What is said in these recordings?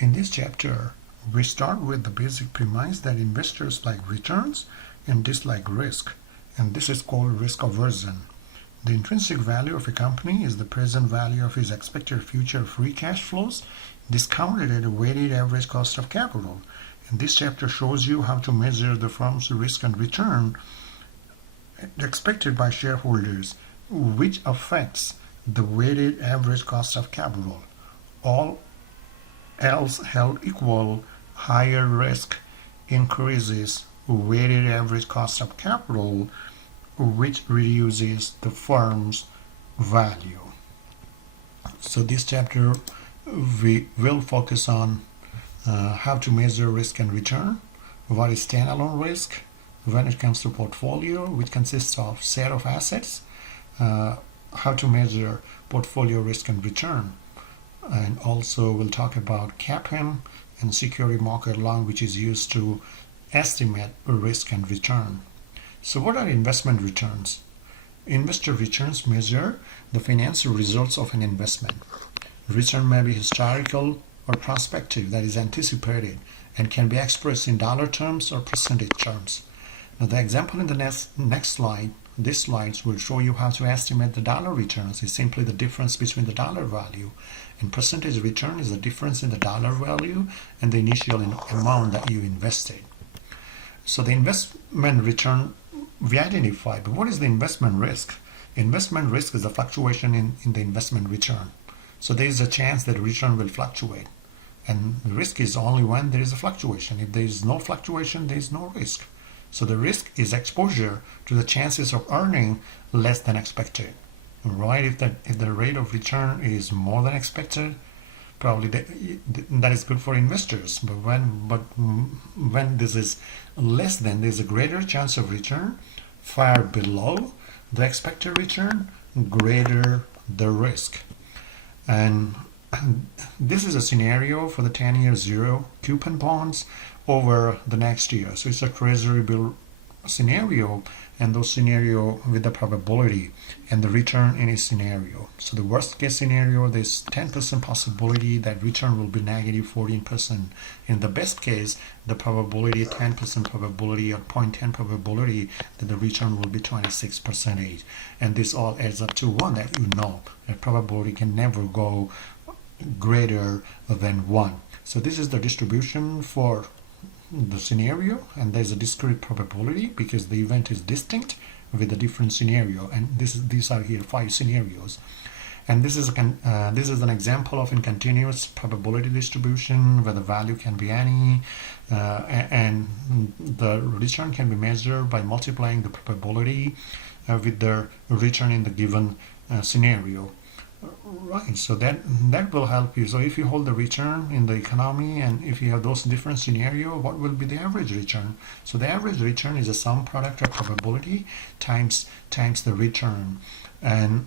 In this chapter, we start with the basic premise that investors like returns and dislike risk, and this is called risk aversion. The intrinsic value of a company is the present value of its expected future free cash flows discounted at a weighted average cost of capital. And this chapter shows you how to measure the firm's risk and return expected by shareholders, which affects the weighted average cost of capital. All else held equal, higher risk increases weighted average cost of capital, which reduces the firm's value. So this chapter we will focus on how to measure risk and return, what is standalone risk when it comes to portfolio, which consists of set of assets, how to measure portfolio risk and return, and also we'll talk about CAPM and security market law, which is used to estimate risk and return. So what are investment returns? Investor returns measure the financial results of an investment. Return may be historical or prospective, that is anticipated, and can be expressed in dollar terms or percentage terms. Now the example in the next slide, these slides will show you how to estimate the dollar returns. It's simply the difference between the dollar value, and percentage return is the difference in the dollar value and the initial amount that you invested. So the investment return we identify, but what is the investment risk? Investment risk is the fluctuation in the investment return. So there is a chance that return will fluctuate, and risk is only when there is a fluctuation. If there is no fluctuation, there is no risk. So the risk is exposure to the chances of earning less than expected. Right? If the rate of return is more than expected, probably that is good for investors. But when this is less than, there is a greater chance of return. Far below the expected return, greater the risk. And this is a scenario for the 10-year zero coupon bonds over the next year. So it's a treasury bill scenario, and those scenario with the probability and the return in a scenario. So the worst case scenario, there's 10% possibility that return will be negative 14%. In the best case, the probability 10% probability or 0.10 probability that the return will be 26%. And this all adds up to 1, that you know that probability can never go greater than 1. So this is the distribution for the scenario, and there's a discrete probability because the event is distinct with a different scenario, and these are here 5 scenarios, and this is an example of a continuous probability distribution where the value can be any, and the return can be measured by multiplying the probability with the return in the given scenario. Right, so that will help you. So if you hold the return in the economy, and if you have those different scenarios, what will be the average return? So the average return is a sum product of probability times the return. And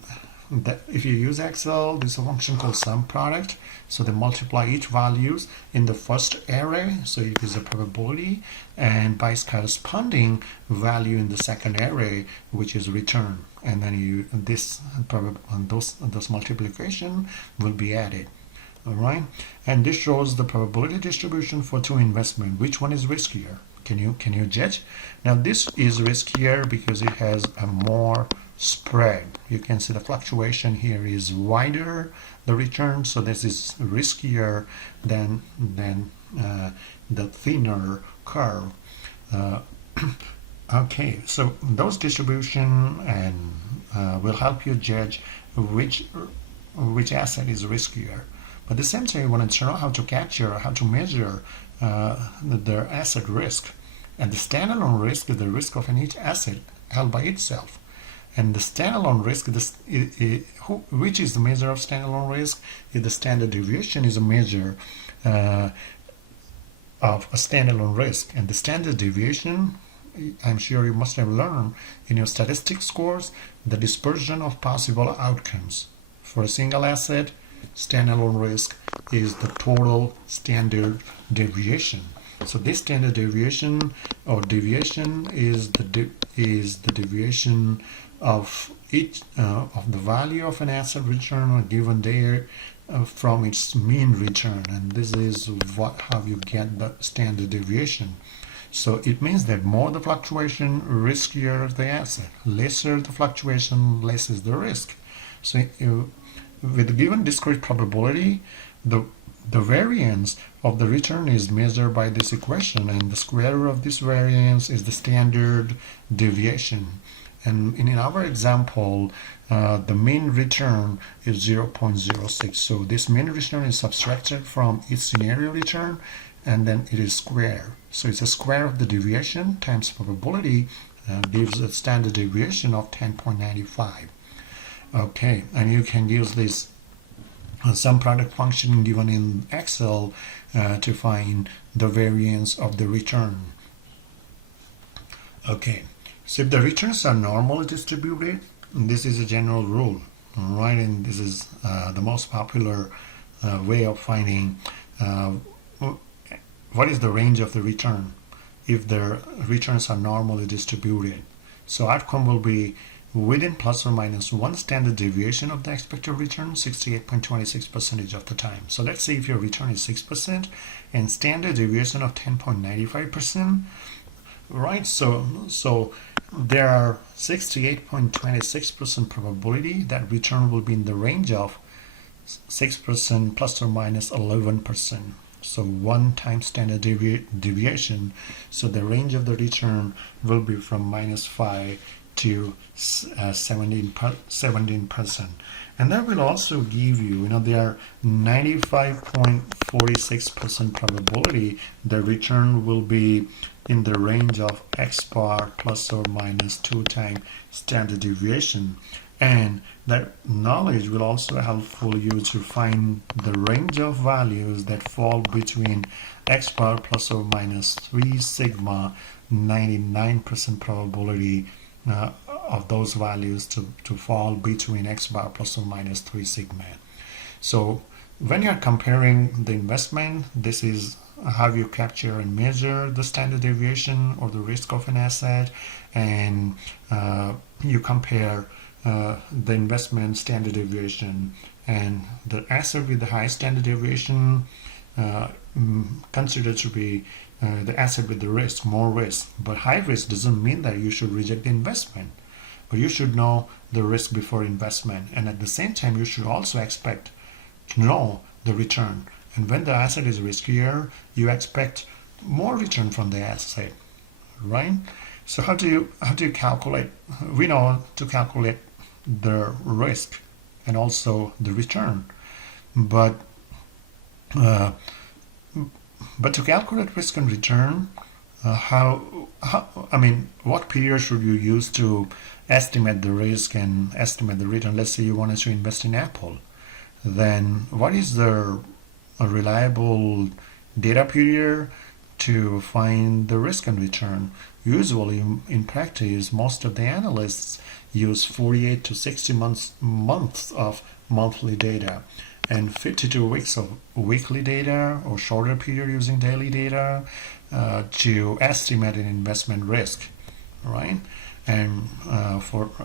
if you use Excel, there's a function called sum product. So they multiply each values in the first array, so it is a probability, and by its corresponding value in the second array, which is return. And then those multiplication will be added. All right, and this shows the probability distribution for 2 investments. Which one is riskier? Can you judge? Now this is riskier because it has a more spread. You can see the fluctuation here is wider, the return, so this is riskier than the thinner curve. Okay, so those distribution and will help you judge which asset is riskier. But at the same time, you want to know how to measure their asset risk. And the standalone risk is the risk of each asset held by itself. And the standalone risk, which is the measure of standalone risk, is the standard deviation is a measure of a standalone risk. And the standard deviation, I'm sure you must have learned in your statistics course, the dispersion of possible outcomes. For a single asset, standalone risk is the total standard deviation. So this standard deviation or deviation is the deviation of each of the value of an asset return on a given day from its mean return, and this is how you get the standard deviation. So it means that more the fluctuation, riskier the asset. Lesser the fluctuation, less is the risk. So with a given discrete probability, the variance of the return is measured by this equation, and the square root of this variance is the standard deviation. And in our example, the mean return is 0.06. So this mean return is subtracted from its scenario return, and then it is square. So it's a square of the deviation times probability gives a standard deviation of 10.95. Okay, and you can use this sum product function given in Excel to find the variance of the return. Okay, so if the returns are normally distributed, this is a general rule, right? And this is the most popular way of finding what is the range of the return if the returns are normally distributed. So outcome will be within plus or minus 1 standard deviation of the expected return 68.26% of the time. So let's say if your return is 6% and standard deviation of 10.95%, right? So there are 68.26% probability that return will be in the range of 6% plus or minus 11%. So 1 times standard deviation. So the range of the return will be from -5 to 17%. And that will also give you, there are 95.46% probability the return will be in the range of x bar plus or minus 2 times standard deviation. And that knowledge will also helpful you to find the range of values that fall between x bar plus or minus 3 sigma, 99% probability of those values to fall between x bar plus or minus 3 sigma. So when you're comparing the investment, this is how you capture and measure the standard deviation or the risk of an asset, and you compare the investment standard deviation, and the asset with the high standard deviation considered to be the asset with the risk, more risk. But high risk doesn't mean that you should reject the investment, but you should know the risk before investment, and at the same time you should also expect to know the return. And when the asset is riskier, you expect more return from the asset, right? So how do you calculate? We know to calculate the risk and also the return, but to calculate risk and return, what period should you use to estimate the risk and estimate the return? Let's say you wanted to invest in Apple, then what is the reliable data period to find the risk and return? Usually in practice, most of the analysts use 48 to 60 months of monthly data and 52 weeks of weekly data, or shorter period using daily data to estimate an investment risk, right? And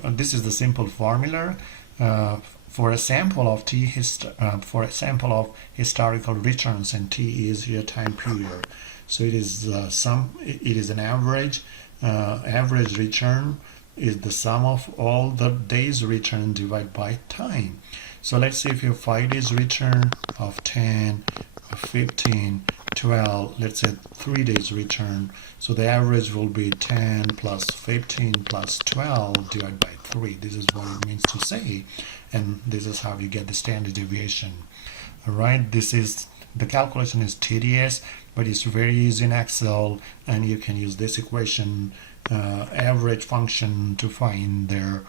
this is the simple formula. For a sample of historical returns, and T is your time period. So it is an average. Average return is the sum of all the days return divided by time. So let's say if you have 5 days return of 10, 15, 12, let's say 3 days return. So the average will be 10 plus 15 plus 12 divided by 3. This is what it means to say. And this is how you get the standard deviation. All right, the calculation is tedious, but it's very easy in Excel, and you can use this equation, average function, to find the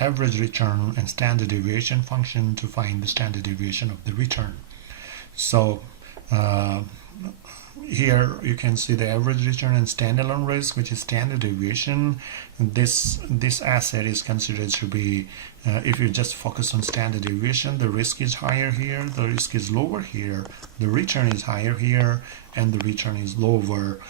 average return, and standard deviation function to find the standard deviation of the return. So here you can see the average return and standalone risk, which is standard deviation. This asset is considered to be, if you just focus on standard deviation, the risk is higher here, the risk is lower here, the return is higher here, and the return is lower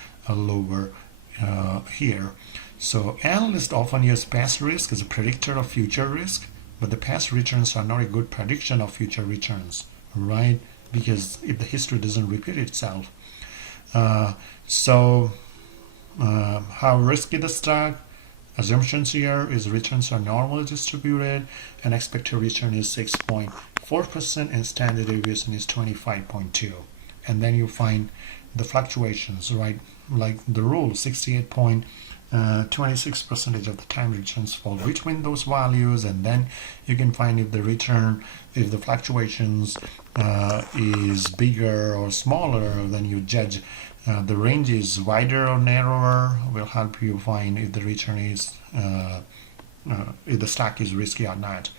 here. So analysts often use past risk as a predictor of future risk, but the past returns are not a good prediction of future returns, right? Because if the history doesn't repeat itself. How risky the stock? Assumptions here is returns are normally distributed, and expected return is 6.4% and standard deviation is 25.2. And then you find the fluctuations, right? Like the rule, 68.26% of the time returns fall between those values, and then you can find if the return, if the fluctuations is bigger or smaller, then you judge the range is wider or narrower, will help you find if the return is if the stock is risky or not.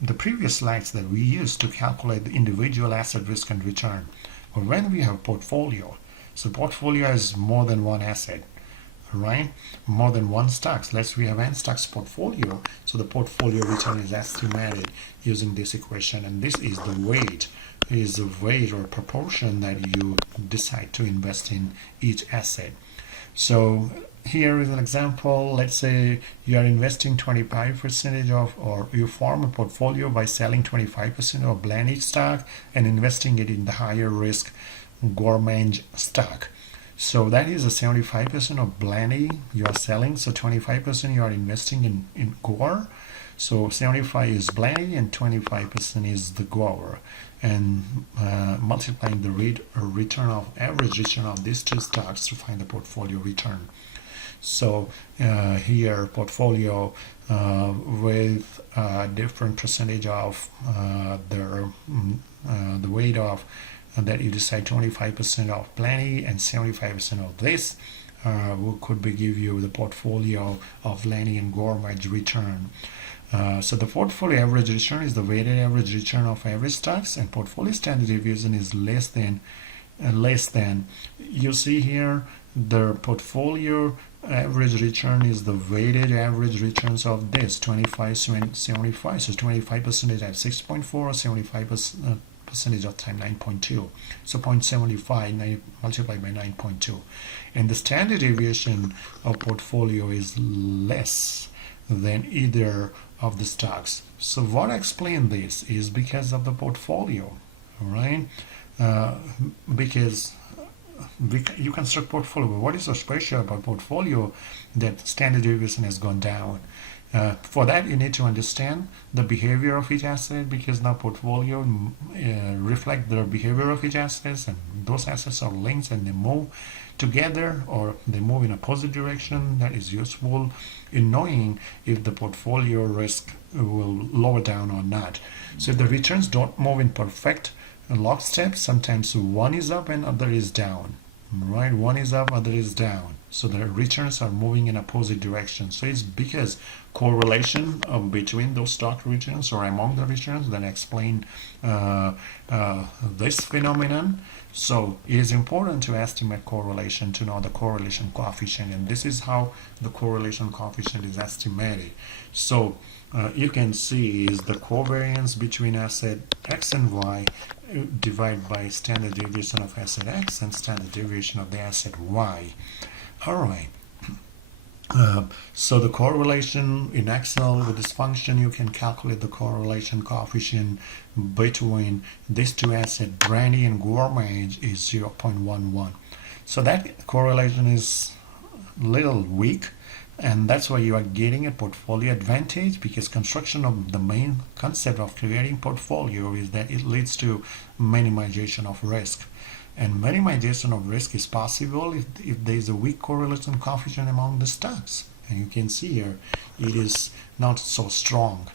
The previous slides that we used to calculate the individual asset risk and return, or when we have portfolio, so portfolio is more than one asset, right? More than one stocks. Let's we have n stocks portfolio, so the portfolio return is estimated using this equation, and this is the weight, or proportion that you decide to invest in each asset. So here is an example. Let's say you are investing 25% of, or you form a portfolio by selling 25% of blended stock and investing it in the higher risk gourmet stock. So that is a 75% of blended you are selling. So 25% you are investing in core. So 75 is blended and 25% is the grower, and multiplying the average return of these two stocks to find the portfolio return. So here portfolio with different percentage of the weight of that you decide 25% of blended and 75% of this could be give you the portfolio of blended and gourmet return. So the portfolio average return is the weighted average return of average stocks, and portfolio standard deviation is less than. You see here the portfolio average return is the weighted average returns of this 25, 75. So 25% at 6.4, 75% of time 9.2. So 0.75 multiplied by 9.2, and the standard deviation of portfolio is less than either of the stocks. So what explains this is because of the portfolio, right? Because you construct portfolio, but what is so special about portfolio that standard deviation has gone down? For that, you need to understand the behavior of each asset, because now portfolio reflect the behavior of each asset, and those assets are linked and they move together or they move in a positive direction. That is useful in knowing if the portfolio risk will lower down or not. So if the returns don't move in perfect lockstep, sometimes one is up and other is down, right? One is up, other is down, so the returns are moving in a positive direction. So it's because correlation between those stock returns or among the returns that explain this phenomenon. So it is important to estimate correlation, to know the correlation coefficient, and this is how the correlation coefficient is estimated. So you can see is the covariance between asset X and Y divided by standard deviation of asset X and standard deviation of the asset Y. All right. So the correlation in Excel with this function, you can calculate the correlation coefficient between these two assets, brandy and gourmet, is 0.11. So that correlation is little weak, and that's why you are getting a portfolio advantage, because construction of the main concept of creating portfolio is that it leads to minimization of risk. And minimization of risk is possible if there is a weak correlation coefficient among the stocks. And you can see here it is not so strong.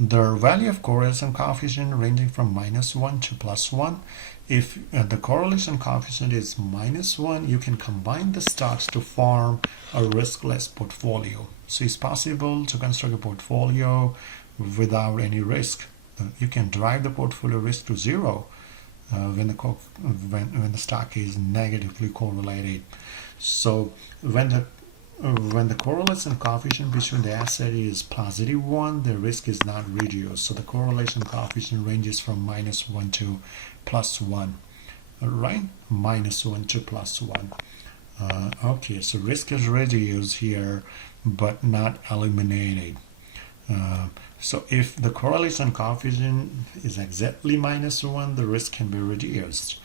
The value of correlation coefficient ranging from -1 to +1. If the correlation coefficient is -1, you can combine the stocks to form a riskless portfolio. So it's possible to construct a portfolio without any risk. You can drive the portfolio risk to zero when the stock is negatively correlated. So when the correlation coefficient between the asset is +1, the risk is not reduced. So the correlation coefficient ranges from -1 to +1. All right, -1 to +1. Okay, so risk is reduced here, but not eliminated. So if the correlation coefficient is exactly -1, the risk can be reduced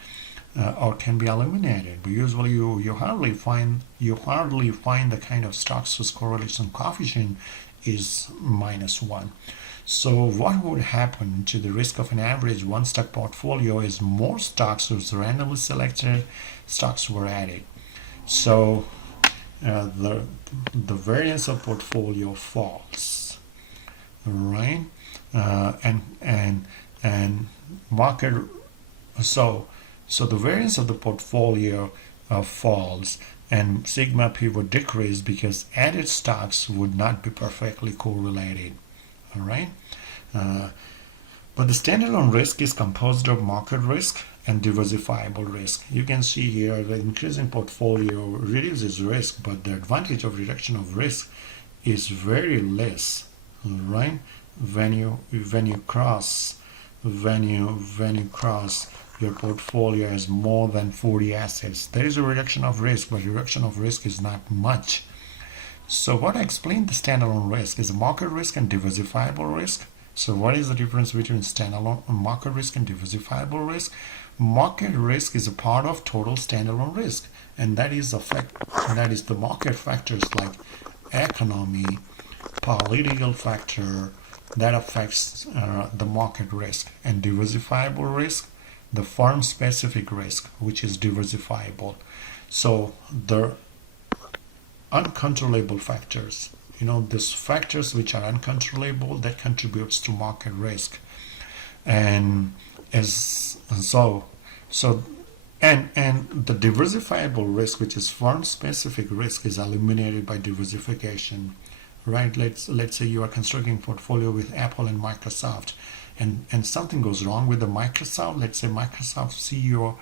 or can be eliminated. But usually you hardly find the kind of stocks whose correlation coefficient is -1. So what would happen to the risk of an average one stock portfolio is more stocks whose randomly selected stocks were added. So the variance of portfolio falls, right? And market so the variance of the portfolio falls, and sigma p would decrease because added stocks would not be perfectly correlated. All right. But the standalone risk is composed of market risk and diversifiable risk. You can see here the increasing portfolio reduces risk, but the advantage of reduction of risk is very less, right? When you cross your portfolio has more than 40 assets, there is a reduction of risk, but reduction of risk is not much. So what I explained the standalone risk is a market risk and diversifiable risk. So what is the difference between standalone market risk and diversifiable risk? Market risk is a part of total standalone risk, and that is the market factors like economy, political factor that affects the market risk, and diversifiable risk, the firm specific risk, which is diversifiable. So the uncontrollable factors, these factors which are uncontrollable, that contributes to market risk. And as and the diversifiable risk, which is firm specific risk, is eliminated by diversification, right? Let's say you are constructing a portfolio with Apple and Microsoft, and something goes wrong with the Microsoft. Let's say Microsoft CEO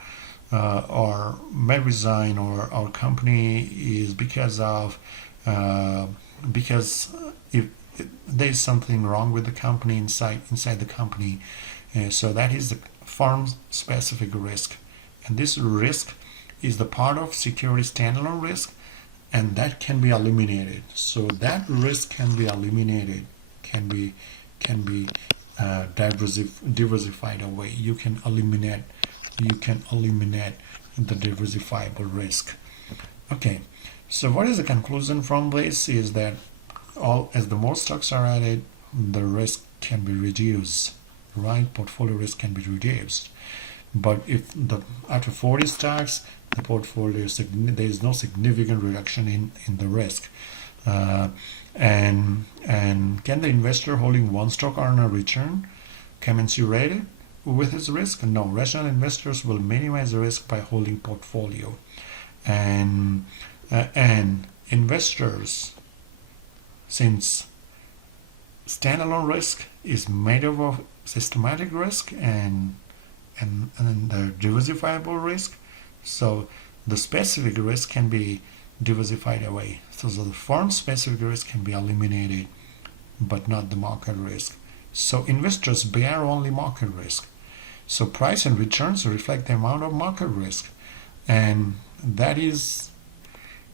or may resign, or our company is because if there's something wrong with the company inside the company. So that is the firm specific risk, and this risk is the part of security standalone risk, and that can be eliminated. So that risk can be eliminated, can be diversified away. You can eliminate the diversifiable risk. Okay, so what is the conclusion from this is that as the more stocks are added, the risk can be reduced, right? Portfolio risk can be reduced. But if after 40 stocks, the portfolio there is no significant reduction in the risk. And can the investor holding one stock earn a return commensurate with his risk? No. Rational investors will minimize the risk by holding portfolio, and investors, since standalone risk is made up of systematic risk and the diversifiable risk, so the specific risk can be diversified away. So the firm specific risk can be eliminated, but not the market risk. So investors bear only market risk. So price and returns reflect the amount of market risk, and that is.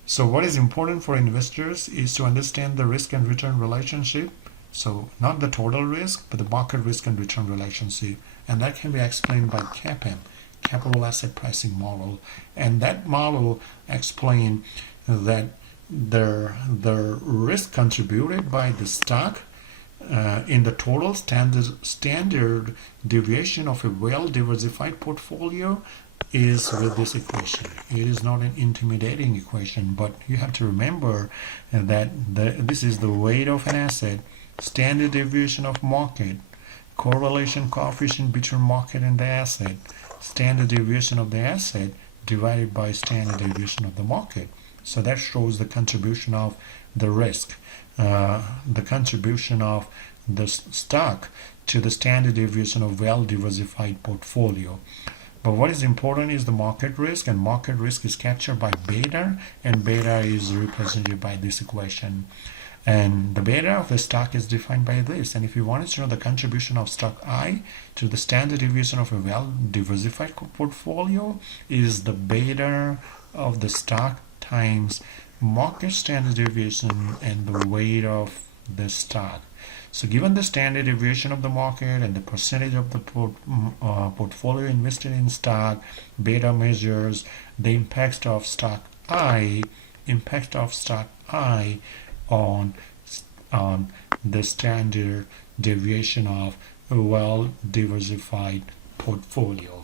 So what is important for investors is to understand the risk and return relationship. So not the total risk, but the market risk and return relationship, and that can be explained by CAPM, Capital Asset Pricing Model, and that model explains that the risk contributed by the stock in the total standard deviation of a well-diversified portfolio is with this equation. It is not an intimidating equation, but you have to remember that this is the weight of an asset, standard deviation of market, correlation coefficient between market and the asset, standard deviation of the asset divided by standard deviation of the market. So that shows the contribution of the risk, the contribution of the stock to the standard deviation of well-diversified portfolio. But what is important is the market risk, and market risk is captured by beta, and beta is represented by this equation. And the beta of the stock is defined by this. And if you wanted to know the contribution of stock I to the standard deviation of a well-diversified portfolio, is the beta of the stock times market standard deviation and the weight of the stock. So given the standard deviation of the market and the percentage of the portfolio invested in stock, beta measures the impact of stock I on the standard deviation of a well-diversified portfolio.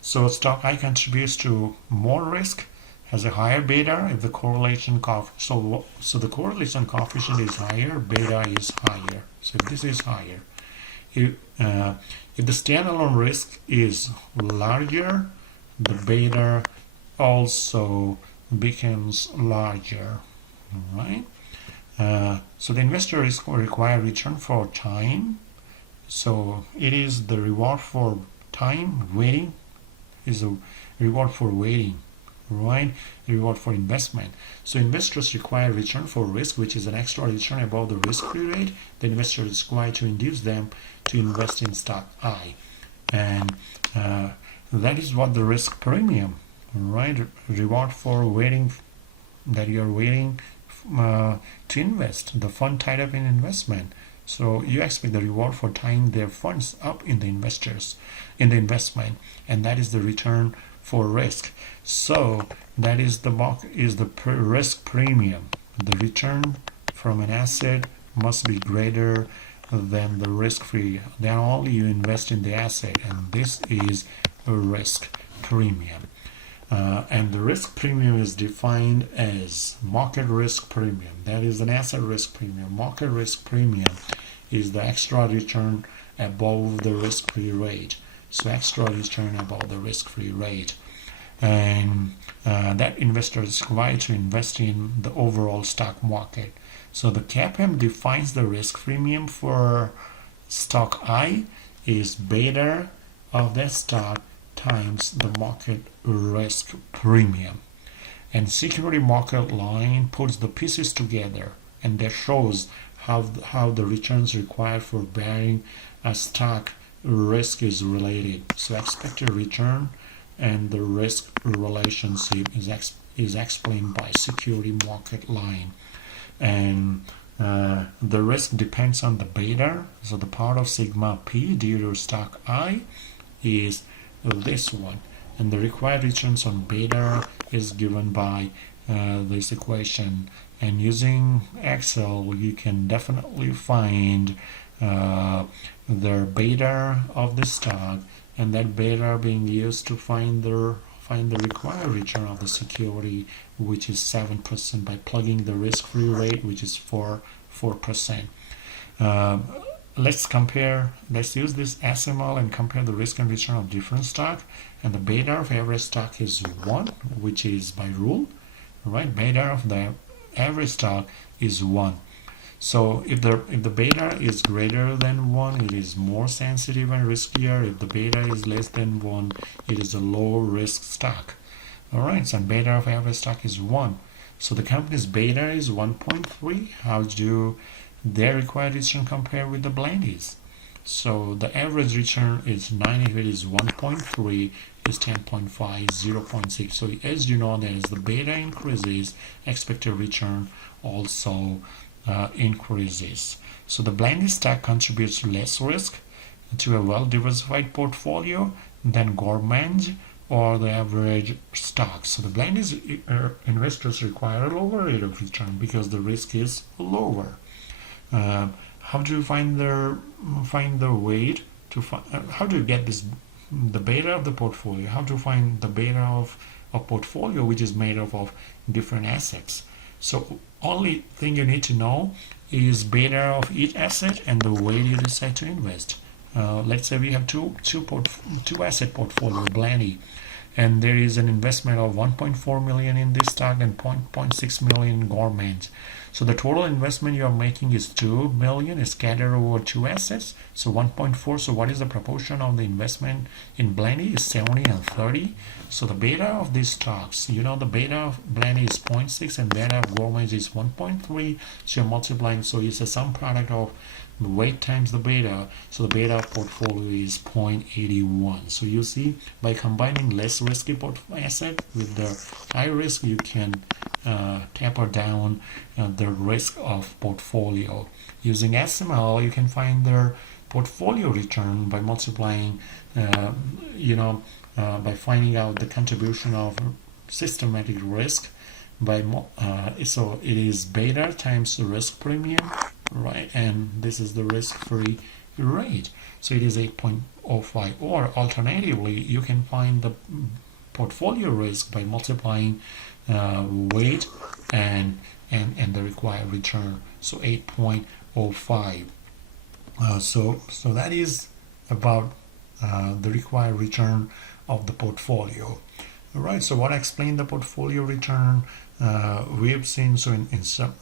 So stock I contributes to more risk, has a higher beta if the correlation so the correlation coefficient is higher, beta is higher. So if this is higher, if the standalone risk is larger, the beta also becomes larger. All right. So the investor is require return for time. So it is the reward for time. Waiting is a reward for waiting, right? Reward for investment. So investors require return for risk, which is an extra return above the risk-free rate. The investor is required to induce them to invest in stock I, and that is what the risk premium, right? Reward for waiting, that you are waiting to invest, the fund tied up in investment. So you expect the reward for tying their funds up in the investment, and that is the return for risk. So that is the risk premium. The return from an asset must be greater than the risk-free. Then only you invest in the asset, and this is a risk premium. And the risk premium is defined as market risk premium. That is an asset risk premium. Market risk premium is the extra return above the risk-free rate. So extra return above the risk-free rate. And that investor is required to invest in the overall stock market. So the CAPM defines the risk premium for stock I is beta of that stock times the market risk premium. And security market line puts the pieces together, and that shows how the returns required for bearing a stock risk is related. So expected return and the risk relationship is explained by security market line. And the risk depends on the beta. So the part of sigma p due to stock I is this one, and the required returns on beta is given by this equation. And using Excel, you can definitely find the beta of the stock, and that beta being used to find the required return of the security, which is 7%, by plugging the risk-free rate, which is 4%. Let's use this SML and compare the risk and return of different stock. And the beta of average stock is 1, which is by rule, right? Beta of the average stock is 1. So if the beta is greater than 1, it is more sensitive and riskier. If the beta is less than 1, it is a low risk stock. All right, so beta of average stock is 1. So the company's beta is 1.3. How do their required return compare with the blendies? So the average return is 9. If it is 1.3, is 10.5, 0.6. So as you know, that as the beta increases, expected return also increases. So the blended stock contributes less risk to a well-diversified portfolio than gourmand or the average stock. So the blended investors require a lower rate of return because the risk is lower. How do you find the weight to how do you get the beta of the portfolio? How to find the beta of a portfolio which is made up of different assets? So only thing you need to know is beta of each asset and the way you decide to invest. Let's say we have two asset portfolio, Blandy, and there is an investment of 1.4 million in this stock and 0.6 million in Gourmand. So the total investment you are making is 2 million, is scattered over two assets, so 1.4. So what is the proportion of the investment in Blandy is 70 and 30. So the beta of these stocks, the beta of Blandy is 0.6 and beta of Gourmand is 1.3. So you're multiplying, so it's a sum product of the weight times the beta, so the beta of portfolio is 0.81. So you see, by combining less risky asset with the high risk, you can taper down the risk of portfolio. Using SML, you can find their portfolio return by multiplying, by finding out the contribution of systematic risk so it is beta times the risk premium, right? And this is the risk-free rate, so it is 8.05. Or alternatively, you can find the portfolio risk by multiplying weight and the required return, so 8.05. So that is about the required return of the portfolio. All right, so what explains the portfolio return? We have seen, so in some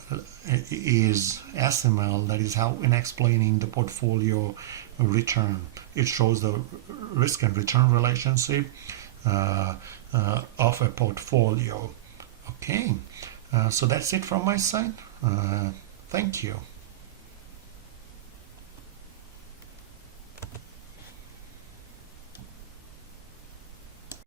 is SML, that is how in explaining the portfolio return, it shows the risk and return relationship of a portfolio. Okay, so that's it from my side. Thank you.